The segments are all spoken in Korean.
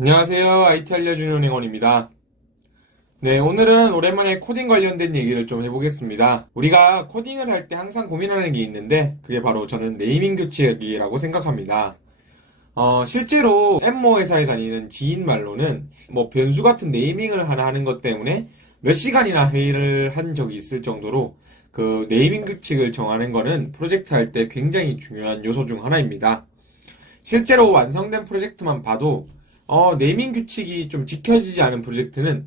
안녕하세요. IT 알려주는 은행원입니다. 네, 오늘은 오랜만에 코딩 관련된 얘기를 좀 해보겠습니다. 우리가 코딩을 할 때 항상 고민하는 게 있는데, 그게 바로 저는 네이밍 규칙이라고 생각합니다. 실제로 엠모 회사에 다니는 지인 말로는, 변수 같은 네이밍을 하나 하는 것 때문에 몇 시간이나 회의를 한 적이 있을 정도로 그 네이밍 규칙을 정하는 거는 프로젝트 할 때 굉장히 중요한 요소 중 하나입니다. 실제로 완성된 프로젝트만 봐도 네이밍 규칙이 좀 지켜지지 않은 프로젝트는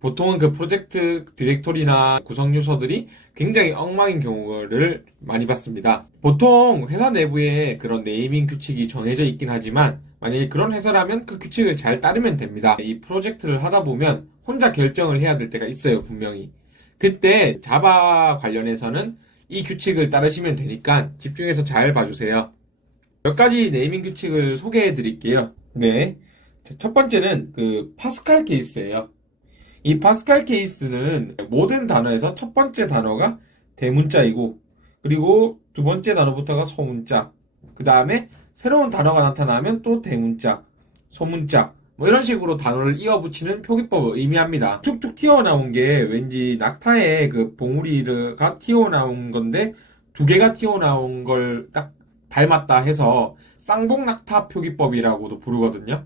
보통은 그 프로젝트 디렉토리나 구성 요소들이 굉장히 엉망인 경우를 많이 봤습니다. 보통 회사 내부에 그런 네이밍 규칙이 정해져 있긴 하지만 만약에 그런 회사라면 그 규칙을 잘 따르면 됩니다. 이 프로젝트를 하다 보면 혼자 결정을 해야 될 때가 있어요, 분명히. 그때 자바 관련해서는 이 규칙을 따르시면 되니까 집중해서 잘 봐주세요. 몇 가지 네이밍 규칙을 소개해 드릴게요. 네. 첫 번째는 그 파스칼 케이스예요. 이 파스칼 케이스는 모든 단어에서 첫 번째 단어가 대문자이고, 그리고 두 번째 단어부터가 소문자, 그 다음에 새로운 단어가 나타나면 또 대문자, 소문자, 이런 식으로 단어를 이어붙이는 표기법을 의미합니다. 툭툭 튀어나온 게 왠지 낙타의 그 봉우리가 튀어나온 건데 두 개가 튀어나온 걸 딱 닮았다 해서 쌍봉낙타 표기법이라고도 부르거든요.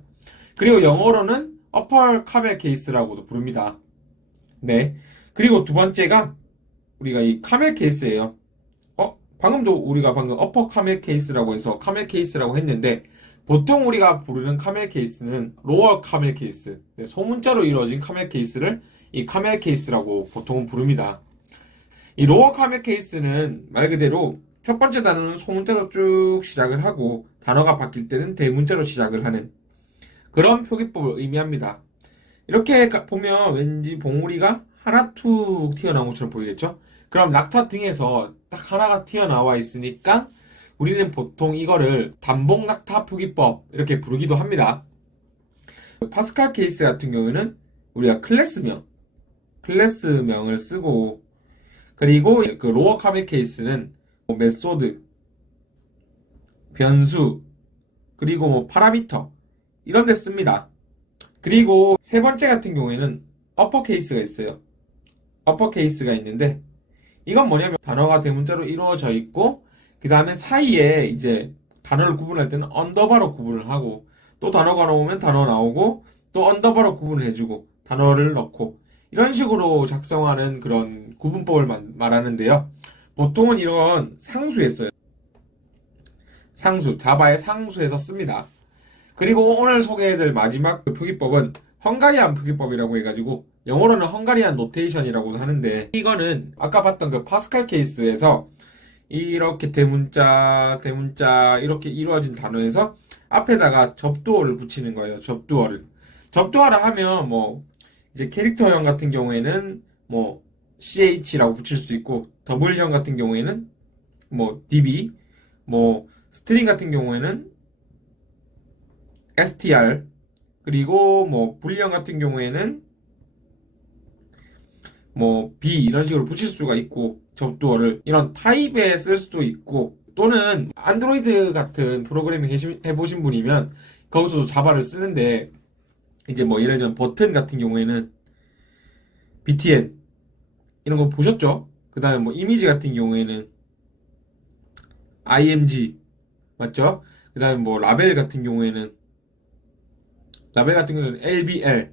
그리고 영어로는 어퍼 카멜 케이스라고도 부릅니다. 네. 그리고 두 번째가 우리가 이 카멜 케이스예요. 방금도 우리가 방금 어퍼 카멜 케이스라고 해서 카멜 케이스라고 했는데 보통 우리가 부르는 카멜 케이스는 로어 카멜 케이스, 네, 소문자로 이루어진 카멜 케이스를 이 카멜 케이스라고 보통은 부릅니다. 이 로어 카멜 케이스는 말 그대로 첫 번째 단어는 소문자로 쭉 시작을 하고 단어가 바뀔 때는 대문자로 시작을 하는 그런 표기법을 의미합니다. 이렇게 보면 왠지 봉우리가 하나 툭 튀어나온 것처럼 보이겠죠? 그럼 낙타 등에서 딱 하나가 튀어나와 있으니까 우리는 보통 이거를 단봉 낙타 표기법 이렇게 부르기도 합니다. 파스칼 케이스 같은 경우에는 우리가 클래스명을 쓰고 그리고 그 로어 카멜 케이스는 메소드, 변수, 그리고 파라미터 이런 데 씁니다. 그리고 세 번째 같은 경우에는 어퍼 케이스가 있어요. 어퍼 케이스가 있는데 이건 뭐냐면 단어가 대문자로 이루어져 있고 그 다음에 사이에 이제 단어를 구분할 때는 언더바로 구분을 하고 또 단어가 나오면 단어 나오고 또 언더바로 구분을 해주고 단어를 넣고 이런 식으로 작성하는 그런 구분법을 말하는데요. 보통은 이런 상수에 써요. 자바의 상수에서 씁니다. 그리고 오늘 소개해드릴 마지막 표기법은 헝가리안 표기법이라고 해가지고 영어로는 헝가리안 노테이션이라고 하는데 이거는 아까 봤던 그 파스칼 케이스에서 이렇게 대문자 이렇게 이루어진 단어에서 앞에다가 접두어를 붙이는 거예요. 접두어를 하면 이제 캐릭터형 같은 경우에는 ch라고 붙일 수 있고 더블형 같은 경우에는 db 스트링 같은 경우에는 str 그리고 불리형 같은 경우에는 b 이런 식으로 붙일 수가 있고 접두어를 이런 타입에 쓸 수도 있고 또는 안드로이드 같은 프로그래밍 해보신 분이면 거기서도 자바를 쓰는데 이제 예를 들면 버튼 같은 경우에는 btn 이런 거 보셨죠? 그 다음에 이미지 같은 경우에는 img 맞죠? 그 다음에 라벨 같은 경우에는 LBL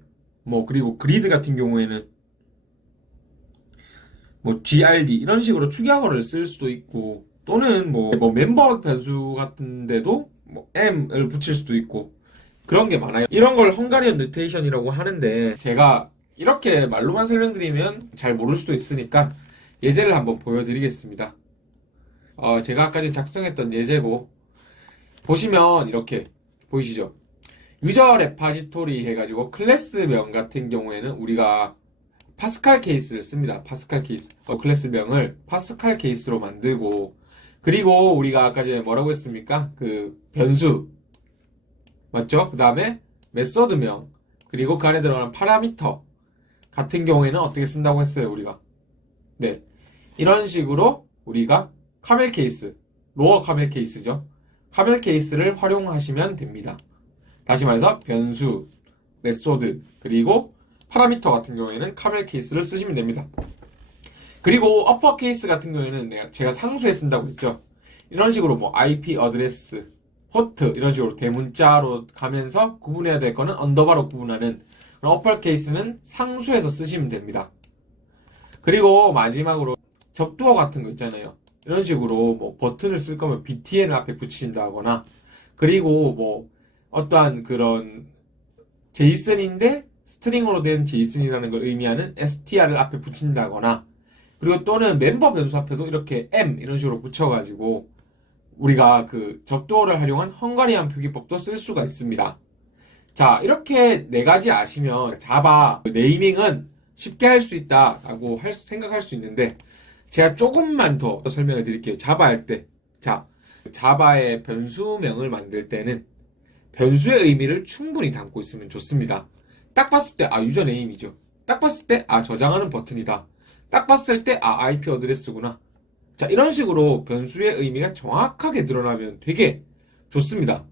그리고 그리드 같은 경우에는 GRD 이런 식으로 축약어를 쓸 수도 있고 또는 멤버 변수 같은데도 M을 붙일 수도 있고 그런 게 많아요. 이런 걸 헝가리언 노테이션이라고 하는데 제가 이렇게 말로만 설명드리면 잘 모를 수도 있으니까 예제를 한번 보여드리겠습니다. 제가 아까 전에 작성했던 예제고 보시면 이렇게 보이시죠? 유저 레파지토리 해가지고 클래스명 같은 경우에는 우리가 파스칼 케이스를 씁니다. 파스칼 케이스. 클래스명을 파스칼 케이스로 만들고 그리고 우리가 아까 전에 뭐라고 했습니까? 그 변수 맞죠? 그 다음에 메서드명 그리고 그 안에 들어가는 파라미터 같은 경우에는 어떻게 쓴다고 했어요, 우리가? 네. 이런 식으로 우리가 카멜 케이스, 로어 카멜 케이스죠. 카멜 케이스를 활용하시면 됩니다. 다시 말해서 변수, 메소드, 그리고 파라미터 같은 경우에는 카멜 케이스를 쓰시면 됩니다. 그리고 어퍼 케이스 같은 경우에는 제가 상수에 쓴다고 했죠. 이런 식으로 뭐 IP 어드레스, 포트 이런 식으로 대문자로 가면서 구분해야 될 거는 언더바로 구분하는 그런 어퍼 케이스는 상수에서 쓰시면 됩니다. 그리고 마지막으로 접두어 같은 거 있잖아요. 이런 식으로 뭐 버튼을 쓸 거면 btn을 앞에 붙이신다거나, 그리고 뭐 어떠한 그런 제이슨인데 스트링으로 된 제이슨이라는 걸 의미하는 str을 앞에 붙인다거나, 그리고 또는 멤버 변수 앞에도 이렇게 m 이런 식으로 붙여가지고 우리가 그 접두어를 활용한 헝가리안 표기법도 쓸 수가 있습니다. 자, 이렇게 네 가지 아시면 자바 네이밍은 쉽게 할 수 있다라고 생각할 수 있는데, 제가 조금만 더 설명해 드릴게요. 자바 할 때. 자, 자바의 변수명을 만들 때는 변수의 의미를 충분히 담고 있으면 좋습니다. 딱 봤을 때, 유저 네임이죠. 딱 봤을 때, 저장하는 버튼이다. 딱 봤을 때, IP 어드레스구나. 자, 이런 식으로 변수의 의미가 정확하게 드러나면 되게 좋습니다.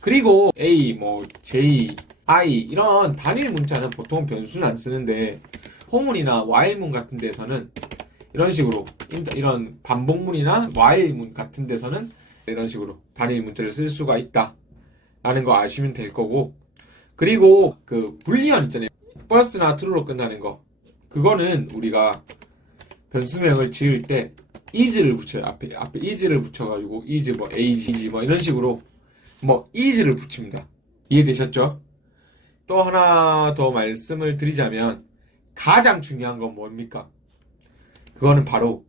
그리고 A, J, I 이런 단일 문자는 보통 변수는 안 쓰는데, 포문이나 while문 같은 데서는 이런 식으로 이런 반복문이나 while문 같은 데서는 이런 식으로 단일 문자를 쓸 수가 있다 라는 거 아시면 될 거고, 그리고 그 불리언 있잖아요. false나 true로 끝나는 거, 그거는 우리가 변수명을 지을 때 is를 붙여요. 앞에 is를 붙여가지고 is age 이런 식으로 is를 붙입니다. 이해되셨죠? 또 하나 더 말씀을 드리자면, 가장 중요한 건 뭡니까? 그거는 바로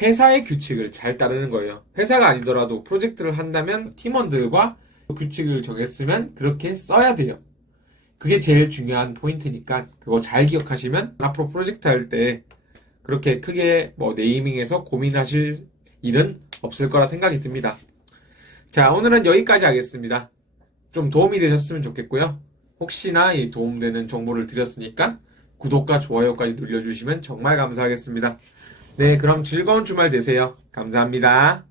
회사의 규칙을 잘 따르는 거예요. 회사가 아니더라도 프로젝트를 한다면 팀원들과 규칙을 정했으면 그렇게 써야 돼요. 그게 제일 중요한 포인트니까 그거 잘 기억하시면 앞으로 프로젝트 할 때 그렇게 크게 네이밍에서 고민하실 일은 없을 거라 생각이 듭니다. 자, 오늘은 여기까지 하겠습니다. 좀 도움이 되셨으면 좋겠고요. 혹시나 이 도움되는 정보를 드렸으니까 구독과 좋아요까지 눌러주시면 정말 감사하겠습니다. 네, 그럼 즐거운 주말 되세요. 감사합니다.